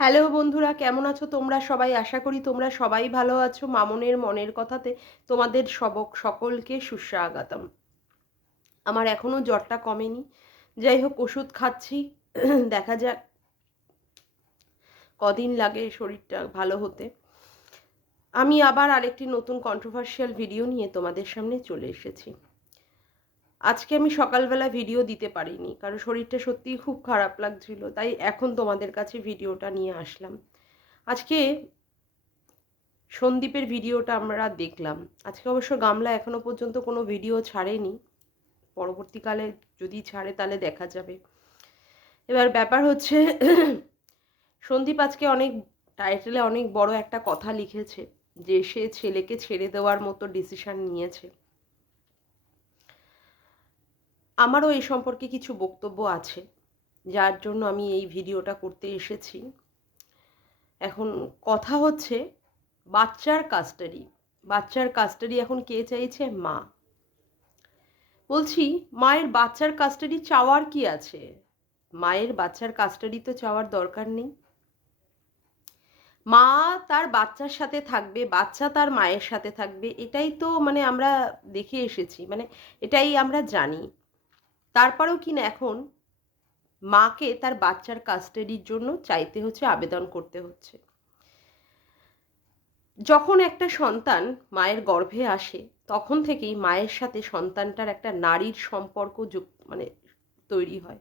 Hello বন্ধুরা, কেমন আছো তোমরা সবাই? আশা করি তোমরা সবাই ভালো আছো। মামনের মনের কথাতে তোমাদের সকলকে সুস্বাগতম। আমার এখনো জ্বরটা কমেনি। যাই হোক, ওষুধ খাচ্ছি। দেখা যাক কদিন লাগে শরীরটা ভালো হতে। আমি আবার আরেকটি নতুন কন্ট্রোভার্সিয়াল ভিডিও নিয়ে তোমাদের সামনে চলে এসেছি। আজকে আমি সকালবেলা ভিডিও দিতে পারিনি, কারণ শরীরটা সত্যিই খুব খারাপ লাগছিল। তাই এখন তোমাদের কাছে ভিডিওটা নিয়ে আসলাম। আজকে সন্দীপের ভিডিওটা আমরা দেখলাম। আজকে অবশ্য গামলা এখনো পর্যন্ত কোনো ভিডিও ছাড়েনি। পরবর্তীকালে যদি ছাড়ে তাহলে দেখা যাবে। এবার ব্যাপার হচ্ছে সন্দীপ আজকে অনেক টাইটেলে অনেক বড় একটা কথা লিখেছে যে সে ছেলেকে ছেড়ে দেওয়ার মতো ডিসিশন নিয়েছে। আমারও এই সম্পর্কে কিছু বক্তব্য আছে, যার জন্য আমি এই ভিডিওটা করতে এসেছি। এখন কথা হচ্ছে বাচ্চার কাস্টাডি এখন কে চাইছে? মা। বলছি, মায়ের বাচ্চার কাস্টাডি চাওয়ার কি আছে? মায়ের বাচ্চার কাস্টাডি তো চাওয়ার দরকার নেই। মা তার বাচ্চার সাথে থাকবে, বাচ্চা তার মায়ের সাথে থাকবে, এটাই তো আমরা দেখে এসেছি, এটাই আমরা জানি। তারপরেও কিনা এখন মাকে তার বাচ্চার কাস্টাডির জন্য চাইতে হচ্ছে, আবেদন করতে হচ্ছে। যখন একটা সন্তান মায়ের গর্ভে আসে তখন থেকেই মায়ের সাথে সন্তানটার একটা নারীর সম্পর্ক তৈরি হয়।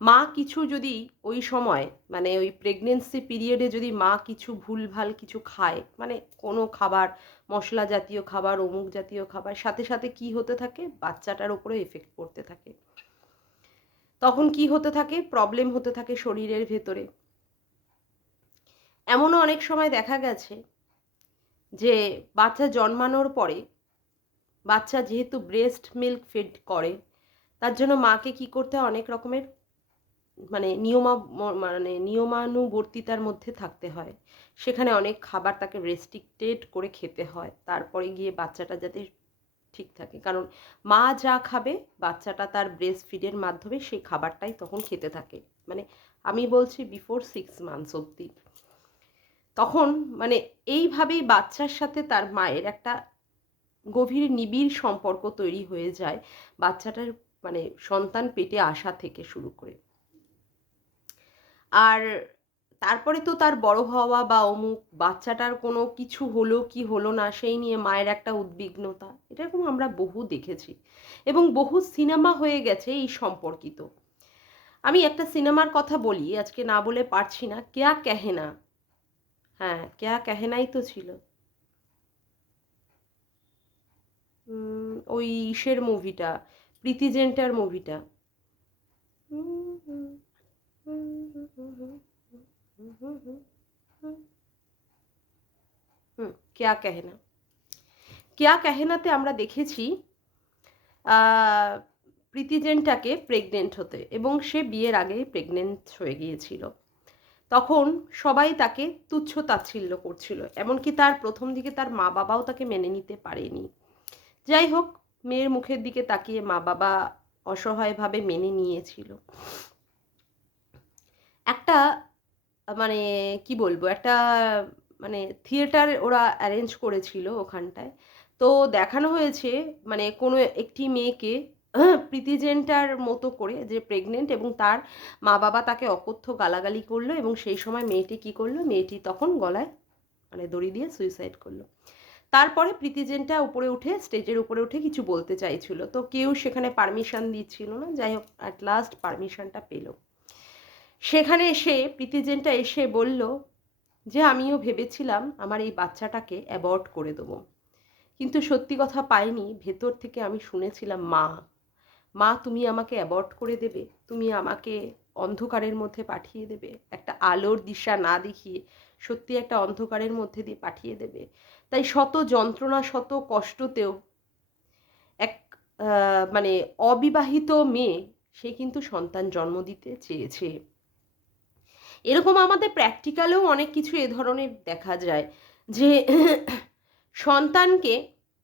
মা কিছু যদি ওই সময় ওই প্রেগনেন্সি পিরিয়ডে যদি মা কিছু ভুলভাল কিছু খায়, কোনো খাবার, মশলা জাতীয় খাবার, অমুক জাতীয় খাবার, সাথে সাথে কি হতে থাকে, বাচ্চাটার উপরে এফেক্ট পড়তে থাকে। তখন কি হতে থাকে, প্রবলেম হতে থাকে শরীরের ভেতরে। এমনও অনেক সময় দেখা গেছে যে বাচ্চা জন্মানোর পরে, বাচ্চা যেহেতু ব্রেস্ট মিল্ক ফিড করে, তার জন্য মাকে কি করতে হয়, অনেক রকমের নিয়মানুবর্তিতার মধ্যে থাকতে হয়। সেখানে অনেক খাবার তাকে রেস্ট্রিক্টেড করে খেতে হয়, তারপরে গিয়ে বাচ্চাটা যাতে ঠিক থাকে। কারণ মা যা খাবে বাচ্চাটা তার ব্রেস্ট ফিডের মাধ্যমে সেই খাবারটাই তখন খেতে থাকে। আমি বলছি বিফোর 6 মান্থস অবধি। তখন এইভাবেই বাচ্চার সাথে তার মায়ের একটা গভীর নিবিড় সম্পর্ক তৈরি হয়ে যায়, বাচ্চাটার সন্তান পেটে আসা থেকে শুরু করে। আর তারপরে তো তার বড় হওয়া বা অমুক বাচ্চাটার কোনো কিছু হলো কি হলো না সেই নিয়ে মায়ের একটা উদ্বিগ্নতা, এরকম আমরা বহু দেখেছি এবং বহু সিনেমা হয়ে গেছে এই সম্পর্কিত। আমি একটা সিনেমার কথা বলি, আজকে না বলে পারছি না, কেয়া কেহেনা। হ্যাঁ, কেয়া কেহেনাই তো ছিল। ওই ইসের মুভিটা, প্রীতি জেন্টার মুভিটা। কেয়া কেহেনা। কেয়া কেহেনাতে আমরা দেখেছি প্রীতি জেন্টাকে প্রেগনেন্ট হতে, এবং সে বিয়ের আগেই প্রেগনেন্ট হয়ে গিয়েছিল। তখন সবাই তাকে তুচ্ছ তাচ্ছিল্য করছিল, এমনকি তার প্রথম দিকে তার মা বাবাও তাকে মেনে নিতে পারেনি। যাই হোক, মেয়ের মুখের দিকে তাকিয়ে মা বাবা অসহায়ভাবে মেনে নিয়েছিল। একটা মানে কি বলবো, একটা থিয়েটার ওরা অ্যারেঞ্জ করেছিল ওখানটায়। তো দেখানো হয়েছে কোনো একটি মেয়েকে প্রীতি জেন্টার মতো করে, যে প্রেগনেন্ট, এবং তার মা বাবা তাকে অকথ্য গালাগালি করলো, এবং সেই সময় মেয়েটি কি করলো, মেয়েটি তখন গলায় দড়ি দিয়ে সুইসাইড করলো। তারপরে প্রীতি জেন্টা উপরে উঠে, স্টেজের উপরে উঠে কিছু বলতে চাইছিল, তো কেউ সেখানে পারমিশন দিচ্ছিল না। যাই হোক, অ্যাট লাস্ট পারমিশনটা পেল। সেখানে এসে প্রীতি জেন্টা এসে বলল যে আমিও ভেবেছিলাম আমার এই বাচ্চাটাকে অ্যাবর্ট করে দেবো, কিন্তু সত্যি কথা পাইনি। ভেতর থেকে আমি শুনেছিলাম, মা মা তুমি আমাকে অ্যাবর্ট করে দেবে, তুমি আমাকে অন্ধকারের মধ্যে পাঠিয়ে দেবে, একটা আলোর দিশা না দেখিয়ে সত্যি একটা অন্ধকারের মধ্যে দিয়ে পাঠিয়ে দেবে। তাই শত যন্ত্রণা, শত কষ্টতেও এক অবিবাহিত মেয়ে সে কিন্তু সন্তান জন্ম দিতে চেয়েছে। এরকম আমাদের প্র্যাকটিক্যালেও অনেক কিছু এ ধরনের দেখা যায়, যে সন্তানকে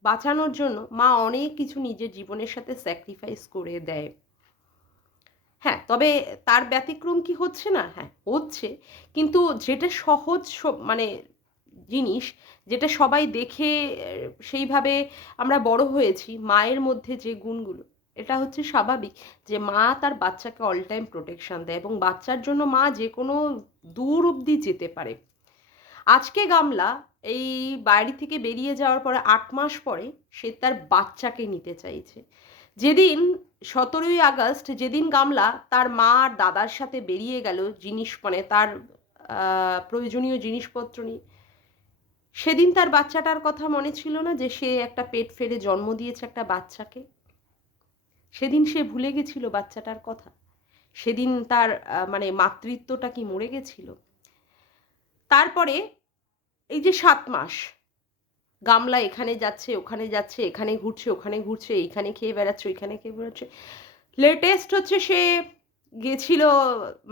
বাঁচানোর জন্য মা অনেক কিছু নিজের জীবনের সাথে স্যাক্রিফাইস করে দেয়। হ্যাঁ, তবে তার ব্যতিক্রম কি হচ্ছে না? হ্যাঁ, হচ্ছে। কিন্তু যেটা সহজ মানে জিনিস, যেটা সবাই দেখে সেইভাবে আমরা বড় হয়েছি, মায়ের মধ্যে যে গুণগুলো, এটা হচ্ছে স্বাভাবিক যে মা তার বাচ্চাকে অল টাইম প্রোটেকশন দেয় এবং বাচ্চার জন্য মা যেকোনো দূর অব্দি যেতে পারে। আজকে গামলা এই বাড়ি থেকে বেরিয়ে যাওয়ার পরে ৮ মাস পরে সে তার বাচ্চাকে নিতে চাইছে। যেদিন ১৭ই আগস্ট যেদিন গামলা তার মা আর দাদার সাথে বেরিয়ে গেল জিনিস মানে তার আ প্রয়োজনীয় জিনিসপত্র নিয়ে, সেদিন তার বাচ্চাটার কথা মনে ছিল না যে সে একটা পেট ফেড়ে জন্ম দিয়েছে একটা বাচ্চাকে? সেদিন সে ভুলে গেছিল বাচ্চাটার কথা? সেদিন তার মানে মাতৃত্বটা কি মরে গেছিল? তারপরে এই যে ৭ মাস গামলা এখানে যাচ্ছে, ওখানে যাচ্ছে, এখানে ঘুরছে, ওখানে ঘুরছে, এইখানে খেয়ে বেড়াচ্ছে, ওইখানে খেয়ে বেড়াচ্ছে। লেটেস্ট হচ্ছে সে গেছিল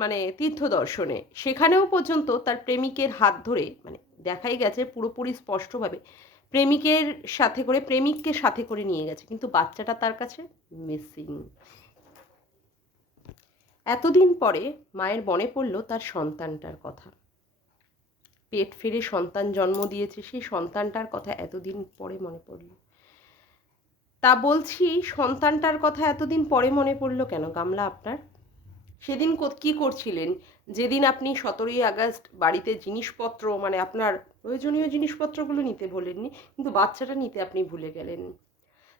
মানে তীর্থ দর্শনে। সেখানেও পর্যন্ত তার প্রেমিকের হাত ধরে মানে দেখাই গেছে পুরোপুরি স্পষ্টভাবে প্রেমিকের সাথে করে প্রেমিককে সাথে করে নিয়ে গেছে। কিন্তু বাচ্চাটা তার কাছে মিসিং। এতদিন পরে মায়ের মনে পড়ল তার সন্তানটার কথা। পেট ফেড়ে সন্তান জন্ম দিয়েছে, সেই সন্তানটার কথা এতদিন পরে মনে পড়ল। তা বলছি সন্তানটার কথা এতদিন পরে মনে পড়ল কেন গামলা আপনার? সেদিন কি করছিলেন? যেদিন আপনি ১৭ই আগস্ট বাড়িতে জিনিসপত্র মানে আপনার প্রয়োজনীয় জিনিসপত্রগুলো নিতে ভোলেননি, কিন্তু বাচ্চাটা নিতে আপনি ভুলে গেলেন।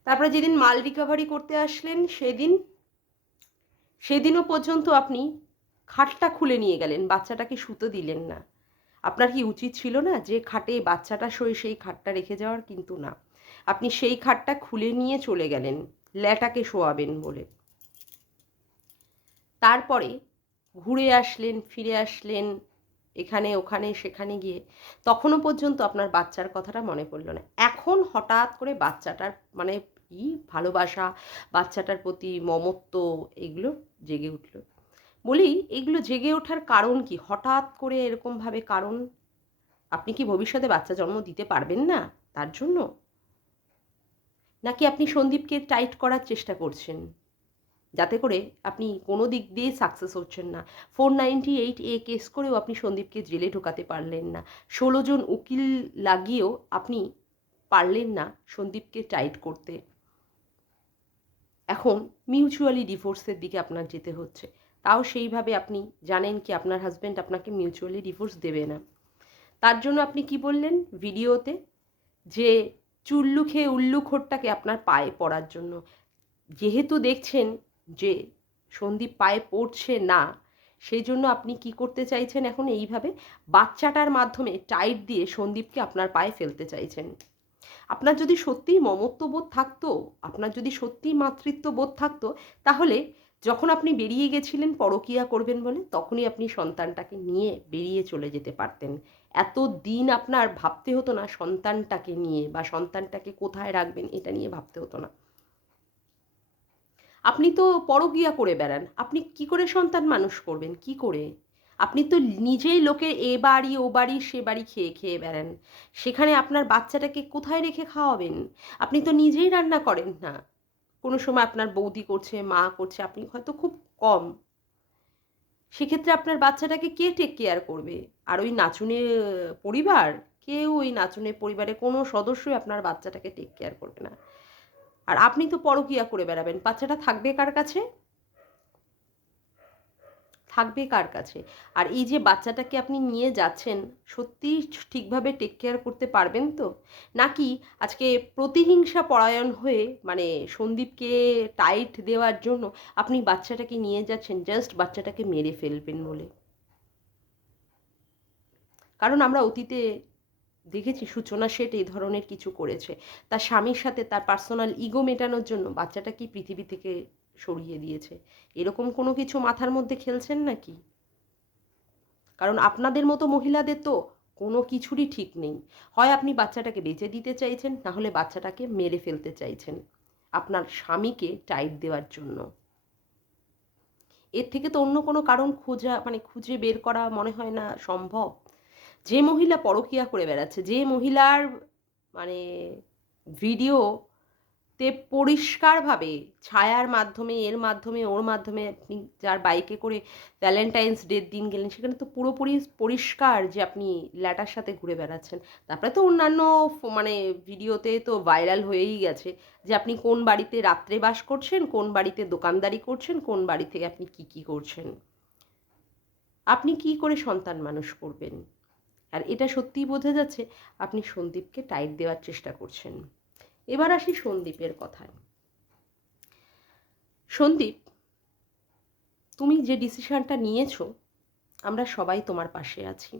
তারপরে যেদিন মাল রিকভারি করতে আসলেন সেদিনও পর্যন্ত আপনি খাটটা খুলে নিয়ে গেলেন, বাচ্চাটাকে শুতে দিলেন না। আপনার কি উচিত ছিল না যে খাটে বাচ্চাটা শোয় সেই খাটটা রেখে যাওয়ার? কিন্তু না। আপনি সেই খাটটা খুলে নিয়ে চলে গেলেন ল্যাটাকে শোয়াবেন বলে। তারপরে ঘুরে আসলেন, ফিরে আসলেন এখানে ওখানে সেখানে গিয়ে তখনও পর্যন্ত আপনার বাচ্চার কথাটা মনে পড়ল না। এখন হঠাৎ করে বাচ্চাটার মানে ভালোবাসা, বাচ্চাটার প্রতি মমত্ব এগুলো জেগে উঠল। বলি এগুলো জেগে ওঠার কারণ কি? হঠাৎ করে এরকমভাবে কারণ? আপনি কি ভবিষ্যতে বাচ্চা জন্ম দিতে পারবেন না তার জন্য? নাকি আপনি সন্দীপকে টাইট করার চেষ্টা করছেন? যাতে করে আপনি কোনো দিক দিয়েই সাকসেস হচ্ছেন না। 498A কেস করেও আপনি সন্দীপকে জেলে ঢোকাতে পারলেন না। ১৬ জন উকিল লাগিয়েও আপনি পারলেন না সন্দীপকে টাইট করতে। এখন মিউচুয়ালি ডিভোর্সের দিকে আপনার যেতে হচ্ছে। তাও সেইভাবে আপনি জানেন কি আপনার হাসব্যান্ড আপনাকে মিউচুয়ালি ডিভোর্স দেবে না। তার জন্য আপনি কি বললেন ভিডিওতে? যে চুল্লু খেয়ে উল্লু খোরটাকে আপনার পায়ে পড়ার জন্য। যেহেতু দেখছেন যে সন্দীপ পায়ে পড়ছে না, সেই জন্য আপনি কি করতে চাইছেন এখন এইভাবে বাচ্চাটার মাধ্যমে টাইট দিয়ে সন্দীপকে আপনার পায়ে ফেলতে চাইছেন। আপনার যদি সত্যিই মমত্ববোধ থাকতো, আপনার যদি সত্যিই মাতৃত্ববোধ থাকতো, তাহলে যখন আপনি বেরিয়ে গেছিলেন পরকীয়া করবেন বলে, তখনই আপনি সন্তানটাকে নিয়ে বেরিয়ে চলে যেতে পারতেন। এতদিন আপনার ভাবতে হতো না সন্তানটাকে নিয়ে বা সন্তানটাকে কোথায় রাখবেন এটা নিয়ে ভাবতে হতো না। আপনি তো পরকীয়া করে বেড়ান। আপনি কি করে সন্তান মানুষ করবেন? কি করে? আপনি তো নিজেই লোকের এ বাড়ি, ও বাড়ি, সে বাড়ি খেয়ে, খেয়ে বেড়ান। সেখানে আপনার বাচ্চাটাকে কোথায় রেখে খাওয়াবেন? আপনি তো নিজেই রান্না করেন না। কোনো সময় আপনার বৌদি করছে, মা করছে, আপনি হয়তো খুব কম। সেক্ষেত্রে আপনার বাচ্চাটাকে কে টেক কেয়ার করবে? আর ওই নাচুনে পরিবার? কেউ ওই নাচুনে পরিবারের কোনো সদস্যই আপনার বাচ্চাটাকে টেক কেয়ার করবে না। আর আপনি তো পরকীয়া করে বেড়াবেন। বাচ্চাটা থাকবে কার কাছে? থাকবে কার কাছে? আর এই যে বাচ্চাটাকে আপনি নিয়ে যাচ্ছেন, সত্যিই ঠিকভাবে টেক কেয়ার করতে পারবেন তো? নাকি আজকে প্রতিহিংসা পরায়ণ হয়ে মানে সন্দীপকে টাইট দেওয়ার জন্য আপনি বাচ্চাটাকে নিয়ে যাচ্ছেন জাস্ট বাচ্চাটাকে মেরে ফেলবেন বলে? কারণ আমরা অতীতে দেখেছি সূচনা শেঠ এই ধরনের কিছু করেছে। তার স্বামীর সাথে তার পার্সোনাল ইগো মেটানোর জন্য বাচ্চাটাকেই পৃথিবী থেকে সরিয়ে দিয়েছে। এরকম কোনো কিছু মাথার মধ্যে খেলছেন নাকি? কারণ আপনাদের মতো মহিলাদের তো কোনো কিছুরই ঠিক নেই। হয় আপনি বাচ্চাটাকে বেঁচে দিতে চাইছেন, না হলে বাচ্চাটাকে মেরে ফেলতে চাইছেন আপনার স্বামীকে টাইট দেওয়ার জন্য। এর থেকে তো অন্য কোনো কারণ খোঁজা মানে খুঁজে বের করা মনে হয় না সম্ভব। যে মহিলা পরকীয়া করে বেড়াচ্ছে, যে মহিলার মানে ভিডিও তে পরিষ্কারভাবে ছায়ার মাধ্যমে, এর মাধ্যমে, ওর মাধ্যমে আপনি যার বাইকে করে ভ্যালেন্টাইন্স ডের দিন গেলেন, সেখানে তো পুরোপুরি পরিষ্কার যে আপনি ল্যাটার সাথে ঘুরে বেড়াচ্ছেন। তারপরে তো অন্যান্য মানে ভিডিওতে তো ভাইরাল হয়েই গেছে যে আপনি কোন বাড়িতে রাত্রে বাস করছেন, কোন বাড়িতে দোকানদারি করছেন, কোন বাড়ি থেকে আপনি কি করছেন। আপনি কি করে সন্তান মানুষ করবেন? আর এটা সত্যিই বোঝা যাচ্ছে আপনি সন্দীপকে টাইট দেওয়ার চেষ্টা করছেন। এবার আসি সন্দীপের কথায়। সন্দীপ, তুমি যে ডিসিশনটা নিয়েছো, আমরা সবাই তোমার পাশে আছি।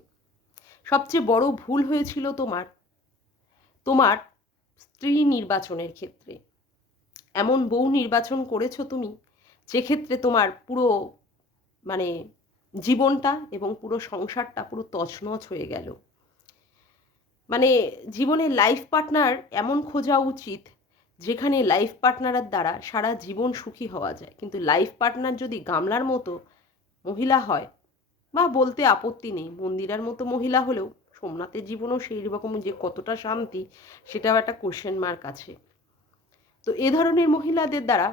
সবচেয়ে বড় ভুল হয়েছিল তোমার স্ত্রী নির্বাচনের ক্ষেত্রে। এমন বউ নির্বাচন করেছো তুমি, যে ক্ষেত্রে তোমার পুরো মানে জীবনটা এবং পুরো সংসারটা পুরো তছনছ হয়ে গেল। মানে জীবনে লাইফ পার্টনার এমন খোঁজা উচিত যেখানে লাইফ পার্টনারের দ্বারা সারা জীবন সুখী হওয়া যায়। কিন্তু লাইফ পার্টনার যদি গামলার মতো মহিলা হয়, বা বলতে আপত্তি নেই মন্দিরার মতো মহিলা হলেও সোমনাথের জীবনেও সেই রকম যে কতটা শান্তি, সেটাও একটা কোশ্চেন মার্ক আছে। তো এ ধরনের মহিলাদের দ্বারা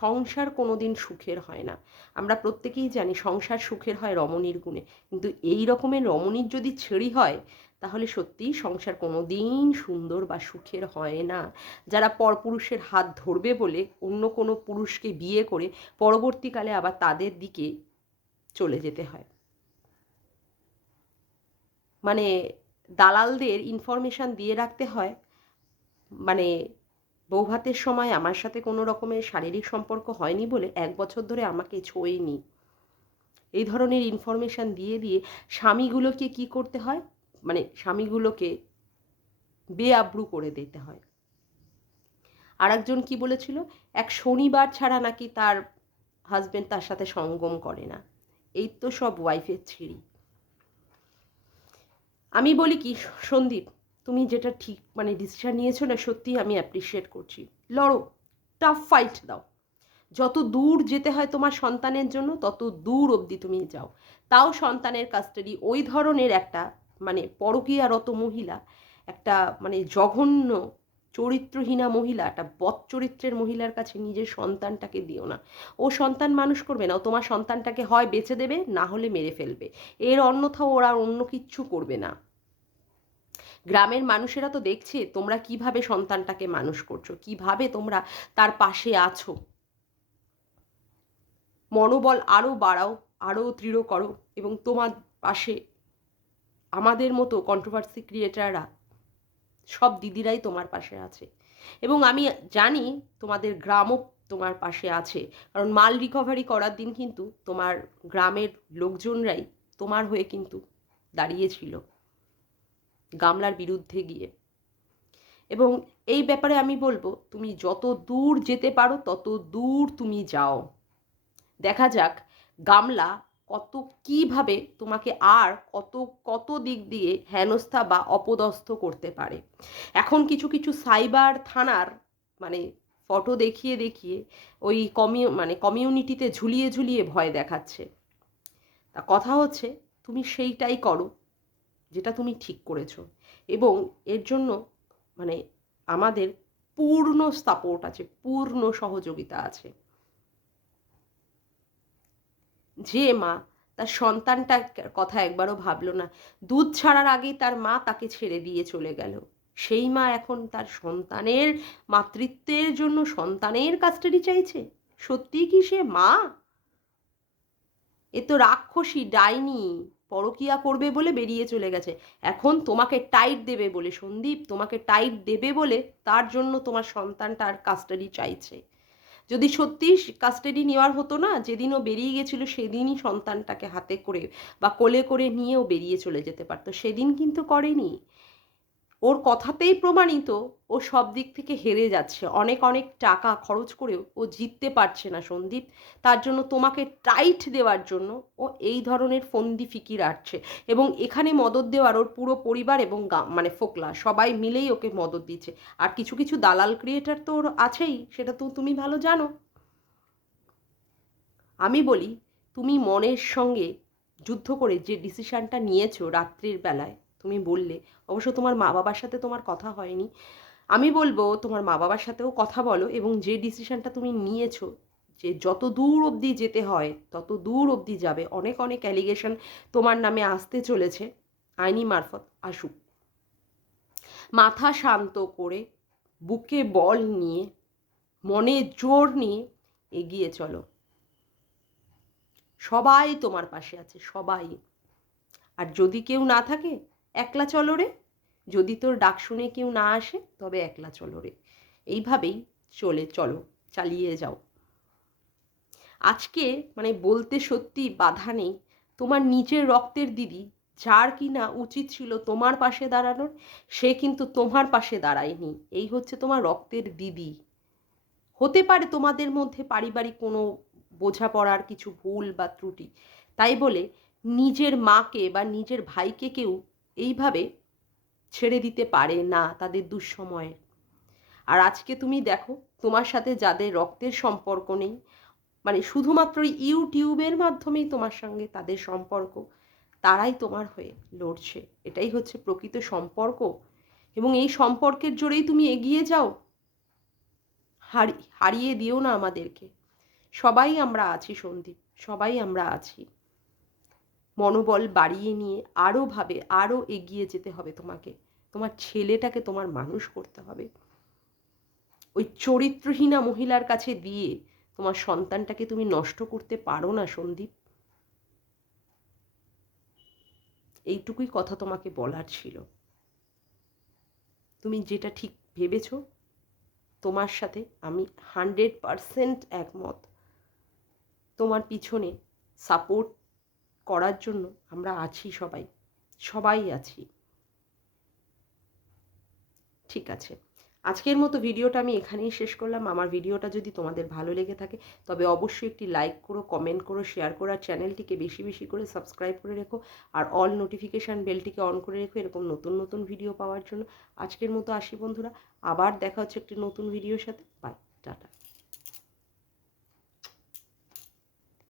সংসার কোনোদিন সুখের হয় না। আমরা প্রত্যেকেই জানি সংসার সুখের হয় রমণীর গুণে, কিন্তু এই রকমের রমণীর যদি ছেড়ি হয়, তাহলে সত্যিই সংসার কোনোদিন সুন্দর বা সুখের হয় না। যারা পরপুরুষের হাত ধরবে বলে অন্য কোনো পুরুষকে বিয়ে করে পরবর্তীকালে আবার তাদের দিকে চলে যেতে হয়। মানে দালালদের ইনফরমেশান দিয়ে রাখতে হয়, মানে বৌভাতের সময় আমার সাথে কোনো রকমের শারীরিক সম্পর্ক হয়নি বলে 1 বছর ধরে আমাকে ছোঁয়নি। এই ধরনের ইনফরমেশান দিয়ে দিয়ে স্বামীগুলোকে কি করতে হয়, মানে স্বামীগুলোকে বেআব্রু করে দিতে হয়। আরেকজন কি বলেছিল, এক শনিবার ছাড়া নাকি তার হাজবেন্ড তার সাথে সঙ্গম করে না। এই তো সব ওয়াইফের ছিঁড়ি। আমি বলি কি সন্দীপ, তুমি যেটা ঠিক মানে ডিসিশন নিয়েছো না, সত্যিই আমি অ্যাপ্রিসিয়েট করছি। লড়ো, টাফ ফাইট দাও। যত দূর যেতে হয় তোমার সন্তানের জন্য তত দূর অবধি তুমি যাও। তাও সন্তানের কাস্টাডি ওই ধরনের একটা মানে পরকীয়ারত মহিলা, একটা মানে জঘন্য চরিত্রহীনা মহিলা, একটা বদচরিত্রের মহিলার কাছে নিজের সন্তানটাকে দিও না। ও সন্তান মানুষ করবে না, ও তোমার সন্তানটাকে হয় বেঁচে দেবে, না হলে মেরে ফেলবে। এর অন্যথা ওরা অন্য কিচ্ছু করবে না। গ্রামের মানুষেরা তো দেখছে তোমরা কিভাবে সন্তানটাকে মানুষ করছো, কিভাবে তোমরা তার পাশে আছো। মনোবল আরও বাড়াও, আরও দৃঢ় করো, এবং তোমার পাশে আমাদের মতো কন্ট্রোভার্সি ক্রিয়েটাররা সব দিদিরাই তোমার পাশে আছে। এবং আমি জানি তোমাদের গ্রামও তোমার পাশে আছে, কারণ মাল রিকভারি করার দিন কিন্তু তোমার গ্রামের লোকজনরাই তোমার হয়ে কিন্তু দাঁড়িয়েছিল গামলার বিরুদ্ধে গিয়ে। এবং এই ব্যাপারে আমি বলবো, তুমি যত দূর যেতে পারো তত দূর তুমি যাও। দেখা যাক গামলা কত কিভাবে তোমাকে আর কত কত দিক দিয়ে হেনস্থা বা অপদস্থ করতে পারে। এখন কিছু কিছু সাইবার থানার মানে ফটো দেখিয়ে দেখিয়ে ওই মানে কমিউনিটিতে ঝুলিয়ে ঝুলিয়ে ভয় দেখাচ্ছে। তা কথা হচ্ছে তুমি সেইটাই করো যেটা তুমি ঠিক করেছো, এবং এর জন্য মানে আমাদের পূর্ণ সাপোর্ট আছে, পূর্ণ সহযোগিতা আছে। যে মা তার সন্তানটার কথা একবারও ভাবলো না, দুধ ছাড়ার আগেই তার মা তাকে ছেড়ে দিয়ে চলে গেল, সেই মা এখন তার সন্তানের মাতৃত্বের জন্য সন্তানের কাস্টাডি চাইছে? সত্যিই কি সে মা? এ তো রাক্ষসী ডাইনি, পরকিয়া করবে বলে বেরিয়ে চলে গেছে। এখন তোমাকে টাইট দেবে বলে সন্দীপ, তোমাকে টাইট দেবে বলে তার জন্য তোমার সন্তানটার কাস্টাডি চাইছে। যদি সত্যি কাস্টাডি নেওয়ার হতো না, যেদিনও বেরিয়ে গেছিল সেদিনই সন্তানটাকে হাতে করে বা কোলে করে নিয়েও বেরিয়ে চলে যেতে পারতো, সেদিন কিন্তু করেনি। ওর কথাতেই প্রমাণিত ও সব দিক থেকে হেরে যাচ্ছে, অনেক অনেক টাকা খরচ করেও ও জিততে পারছে না সন্দীপ। তার জন্য তোমাকে টাইট দেওয়ার জন্য ও এই ধরনের ফন্দি ফিকির আটছে, এবং এখানে মদত দেওয়ার ওর পুরো পরিবার এবং মানে ফোকলা সবাই মিলেই ওকে মদত দিচ্ছে। আর কিছু কিছু দালাল ক্রিয়েটার তো ওর আছেই, সেটা তো তুমি ভালো জানো। আমি বলি, তুমি মনের সঙ্গে যুদ্ধ করে যে ডিসিশানটা নিয়েছো রাত্রির বেলায়, তুমি বললে অবশ্য তোমার মা বাবার সাথে তোমার কথা হয়নি, আমি বলবো তোমার মা বাবার সাথেও কথা বলো এবং যে ডিসিশনটা তুমি নিয়েছো যে যত দূর অবধি যেতে হয় তত দূর অবধি যাবে। অনেক অনেক অ্যালিগেশন তোমার নামে আসতে চলেছে, আইনি মারফত আসুক। মাথা শান্ত করে, বুকে বল নিয়ে, মনে জোর নিয়ে এগিয়ে চলো। সবাই তোমার পাশে আছে, সবাই। আর যদি কেউ না থাকে, একলা চলো রে। যদি তোর ডাক শুনে কেউ না আসে, তবে একলা চলো রে। এইভাবেই চলো, চালিয়ে যাও। আজকে মানে বলতে সত্যি বাধা নেই, তোমার নিজের রক্তের দিদি, যার কিনা উচিত ছিল তোমার পাশে দাঁড়ানোর, সে কিন্তু তোমার পাশে দাঁড়ায়নি। এই হচ্ছে তোমার রক্তের দিদি। হতে পারে তোমাদের মধ্যে পারিবারিক কোনো বোঝাপড়ার কিছু ভুল বা ত্রুটি, তাই বলে নিজের মাকে বা নিজের ভাইকে কেউ এইভাবে ছেড়ে দিতে পারে না তাদের দুঃসময়ে। আর আজকে তুমি দেখো, তোমার সাথে যাদের রক্তের সম্পর্ক নেই, মানে শুধুমাত্র ইউটিউবের মাধ্যমেই তোমার সঙ্গে তাদের সম্পর্ক, তারাই তোমার হয়ে লড়ছে। এটাই হচ্ছে প্রকৃত সম্পর্ক। এবং এই সম্পর্কের জোরেই তুমি এগিয়ে যাও। হারিয়ে দিও না আমাদেরকে। সবাই আমরা আছি সন্দীপ, সবাই আমরা আছি। মনোবল বাড়িয়ে নিয়ে আরও এগিয়ে যেতে হবে তোমাকে। তোমার ছেলেটাকে তোমার মানুষ করতে হবে। ওই চরিত্রহীনা মহিলার কাছে দিয়ে তোমার সন্তানটাকে তুমি নষ্ট করতে পারো না সন্দীপ। এইটুকুই কথা তোমাকে বলার ছিল। তুমি যেটা ঠিক ভেবেছ, তোমার সাথে আমি 100% একমত। তোমার পিছনে সাপোর্ট করার জন্য আমরা আছি, সবাই সবাই আছি। ঠিক আছে, আজকের মতো ভিডিওটা আমি এখানেই শেষ করলাম। আমার ভিডিওটা যদি তোমাদের ভালো লেগে থাকে তবে অবশ্যই একটি লাইক করো, কমেন্ট করো, শেয়ার করো, আর চ্যানেলটিকে বেশি বেশি করে সাবস্ক্রাইব করে রেখো। আর অল নোটিফিকেশান বেলটিকে অন করে রেখো এরকম নতুন নতুন ভিডিও পাওয়ার জন্য। আজকের মতো আসি বন্ধুরা, আবার দেখা হচ্ছে একটি নতুন ভিডিওর সাথে। Bye, tata.